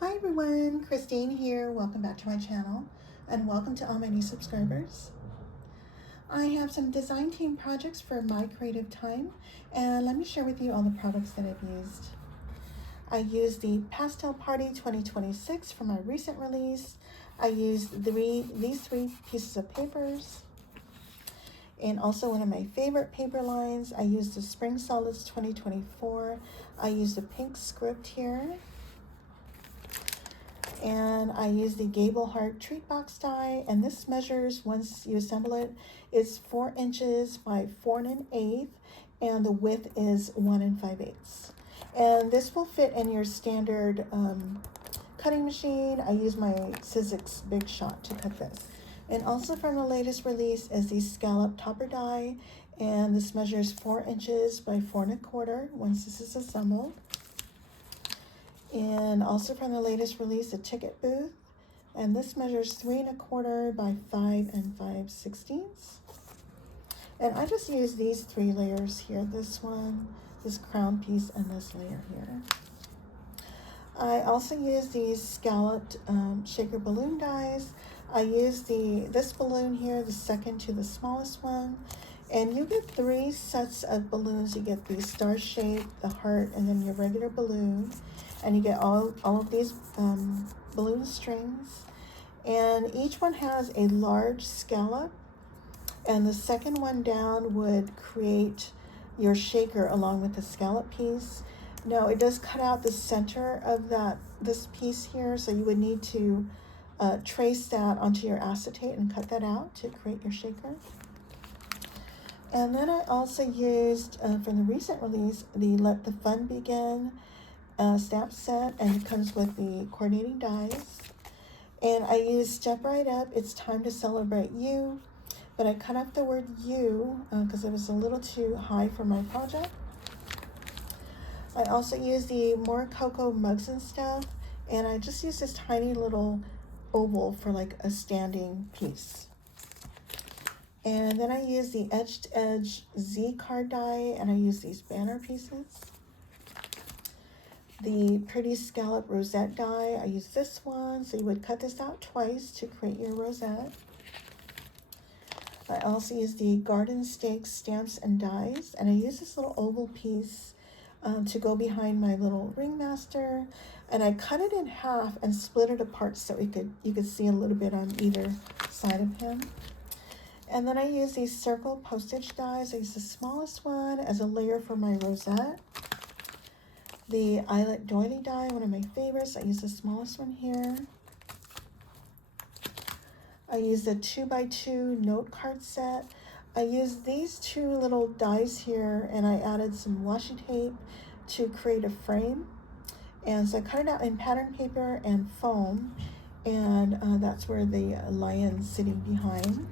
Hi everyone, Christine here. Welcome back to my channel and welcome to all my new subscribers. I have some design team projects for my creative time and let me share with you all the products that I've used. I used the Pastel Party 2026 for my recent release. I used these three pieces of papers. And also one of my favorite paper lines, I used the Spring Solids 2024. I used a pink script here. And I use the Gable Heart Treat Box die, and this measures, once you assemble it, it's 4 inches by 4 1/8, and the width is 1 5/8. And this will fit in your standard cutting machine. I use my Circus Big Shot to cut this. And also from the latest release is the Scallop Topper Die, and this measures 4 inches by 4 1/4 once this is assembled. And also from the latest release, a ticket booth, and this measures 3 1/4 by 5 5/16. And I just use these 3 layers here, this one, this crown piece, and this layer here. I also use these scalloped shaker balloon dies. I use this balloon here, the second to the smallest one, and you get 3 sets of balloons. You get the star shape, the heart, and then your regular balloon. And you get all of these balloon strings, and each one has a large scallop, and the second one down would create your shaker along with the scallop piece. Now it does cut out the center of this piece here, so you would need to trace that onto your acetate and cut that out to create your shaker. And then I also used from the recent release the Let the Fun Begin stamp set, and it comes with the coordinating dies. And I use Step Right Up, It's Time to Celebrate You, but I cut up the word you because it was a little too high for my project. I also use the More Cocoa Mugs and Stuff, and I just use this tiny little oval for like a standing piece. And then I use the Etched Edge Z card die, and I use these banner pieces. The Pretty Scallop Rosette die, I use this one, so you would cut this out twice to create your rosette. I also use the Garden Stakes stamps and dies, and I use this little oval piece to go behind my little ringmaster, and I cut it in half and split it apart so you could see a little bit on either side of him. And then I use these circle postage dies. I use the smallest one as a layer for my rosette. The Eyelet Doily die, one of my favorites. I use the smallest one here. I use the 2x2 note card set. I use these 2 little dies here, and I added some washi tape to create a frame. And so I cut it out in pattern paper and foam, and that's where the lion's sitting behind.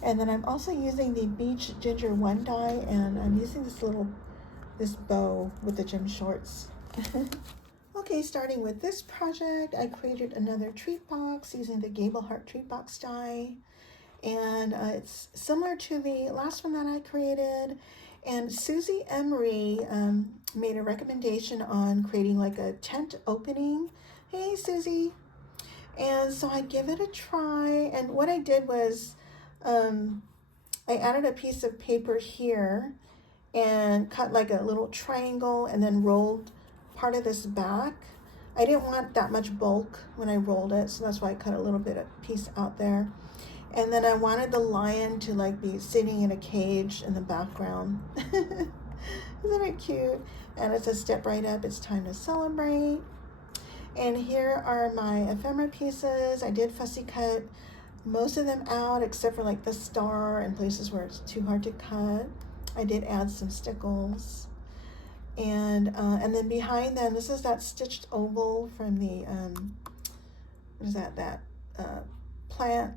And then I'm also using the Beach Ginger 1 die, and I'm using this bow with the gym shorts. Okay, starting with this project, I created another treat box using the Gable Heart Treat Box die, and it's similar to the last one that I created. And Susie Emery made a recommendation on creating like a tent opening. Hey Susie! And so I give it a try, and what I did was I added a piece of paper here and cut like a little triangle and then rolled part of this back. I didn't want that much bulk when I rolled it, so that's why I cut a little bit of piece out there. And then I wanted the lion to like be sitting in a cage in the background. Isn't it cute? And it says Step Right Up, It's Time to Celebrate. And here are my ephemera pieces. I did fussy cut most of them out except for like the star and places where it's too hard to cut. I did add some stickles. And then behind them, this is that stitched oval from the what is that plant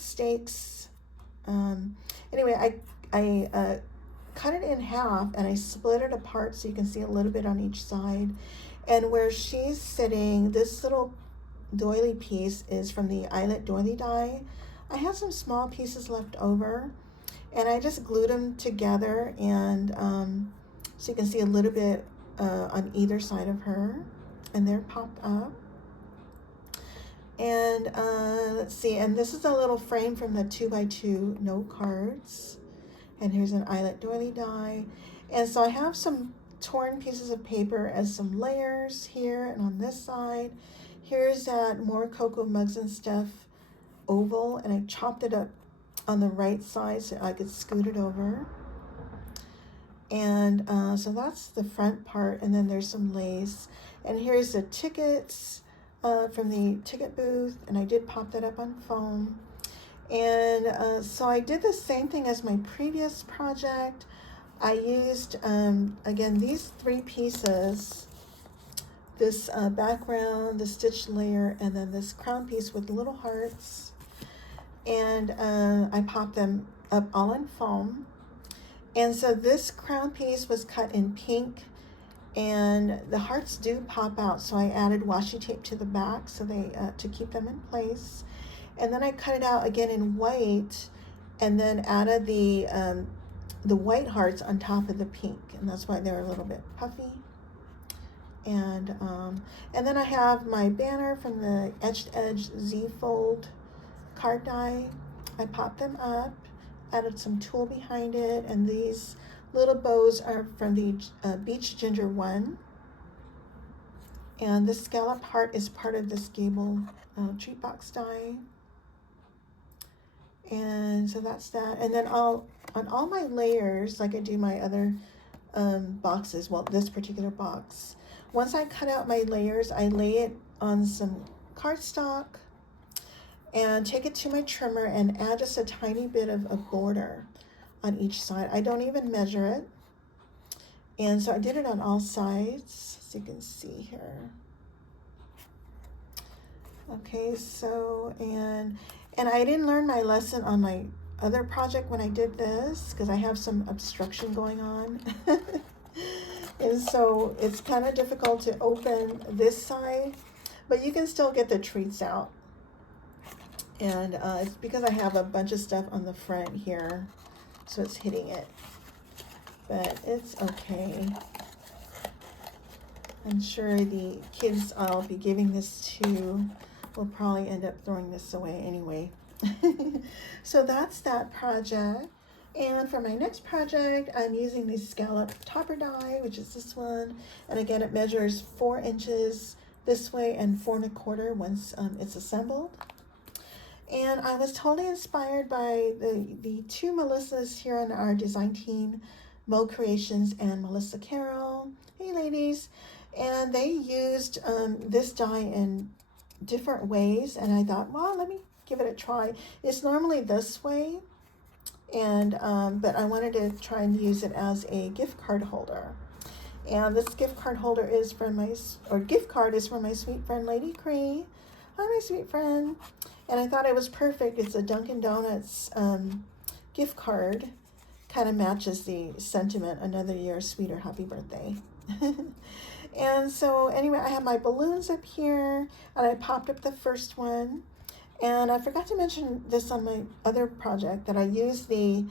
stakes. Anyway, I cut it in half and I split it apart so you can see a little bit on each side. And where she's sitting, this little doily piece is from the Eyelet Doily die. I have some small pieces left over, and I just glued them together, and so you can see a little bit on either side of her, and they're popped up. And let's see, and this is a little frame from the 2x2 note cards. And here's an Eyelet Doily die. And so I have some torn pieces of paper as some layers here and on this side. Here's that more Cocoa Mugs and Stuff oval, and I chopped it up on the right side so I could scoot it over. And so that's the front part, and then there's some lace. And here's the tickets from the ticket booth, and I did pop that up on foam. And so I did the same thing as my previous project. I used, again, these 3 pieces, this background, the stitch layer, and then this crown piece with little hearts. And I popped them up all in foam. And so this crown piece was cut in pink, and the hearts do pop out, so I added washi tape to the back so they to keep them in place. And then I cut it out again in white, and then added the white hearts on top of the pink, and that's why they're a little bit puffy. And then I have my banner from the Etched Edge Z-Fold card die. I popped them up, added some tulle behind it, and these little bows are from the Beach Ginger 1. And this scallop heart is part of this Gable Treat Box die. And so that's that. And then on all my layers, like I do my other boxes, well, this particular box, once I cut out my layers, I lay it on some cardstock and take it to my trimmer and add just a tiny bit of a border on each side. I don't even measure it. And so I did it on all sides, so you can see here. Okay, so, and I didn't learn my lesson on my other project when I did this, because I have some obstruction going on. And so it's kind of difficult to open this side, but you can still get the treats out. And it's because I have a bunch of stuff on the front here, so it's hitting it. But it's okay. I'm sure the kids I'll be giving this to will probably end up throwing this away anyway. So that's that project. And for my next project, I'm using the Scallop Topper Die, which is this one. And again, it measures 4 inches this way and 4 1/4 once it's assembled. And I was totally inspired by the 2 Melissas here on our design team, Mo Creations and Melissa Carroll. Hey ladies. And they used this die in different ways, and I thought, well, let me give it a try. It's normally this way, and but I wanted to try and use it as a gift card holder. And this gift card holder is from gift card is from my sweet friend Lady Cree. Hi, my sweet friend. And I thought it was perfect. It's a Dunkin' Donuts gift card. Kind of matches the sentiment, another year sweeter, happy birthday. And so anyway, I have my balloons up here, and I popped up the first one. And I forgot to mention this on my other project, that I used the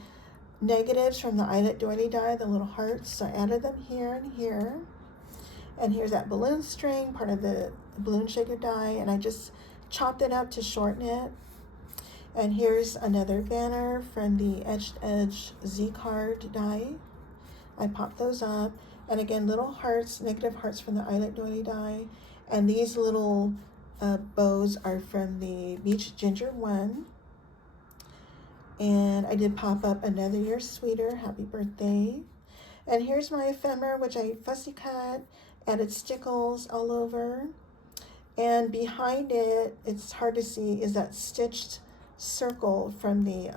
negatives from the Eyelet Doily die, the little hearts. So I added them here and here. And here's that balloon string, part of the balloon shaker die, and I just chopped it up to shorten it. And here's another banner from the Etched Edge Z card die. I popped those up. And again, little hearts, negative hearts from the Eyelet Doily die. And these little bows are from the Beach Ginger 1. And I did pop up another year sweeter, happy birthday. And here's my ephemera, which I fussy cut, added stickles all over. And behind it, it's hard to see, is that stitched circle from the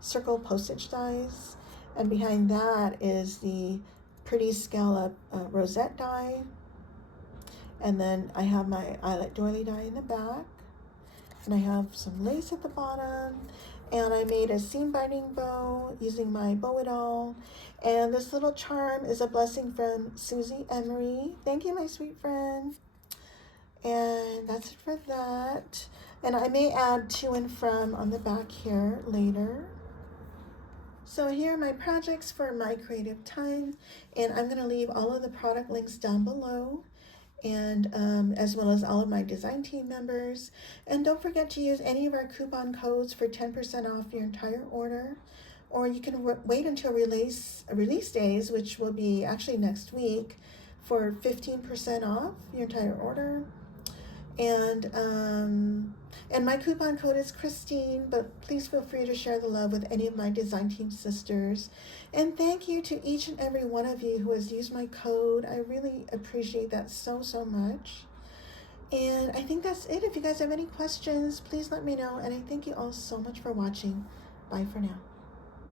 circle postage dies. And behind that is the pretty scallop Rosette die. And then I have my Eyelet Doily die in the back. And I have some lace at the bottom. And I made a seam binding bow using my Bow It All. And this little charm is a blessing from Susie Emery. Thank you, my sweet friend. And that's it for that. And I may add to and from on the back here later. So here are my projects for my creative time, and I'm going to leave all of the product links down below. and as well as all of my design team members. And don't forget to use any of our coupon codes for 10% off your entire order. Or you can wait until release days, which will be actually next week, for 15% off your entire order. And my coupon code is Christine, but please feel free to share the love with any of my design team sisters. And thank you to each and every one of you who has used my code. I really appreciate that so much. And I think that's it. If you guys have any questions, please let me know. And I thank you all so much for watching. Bye for now.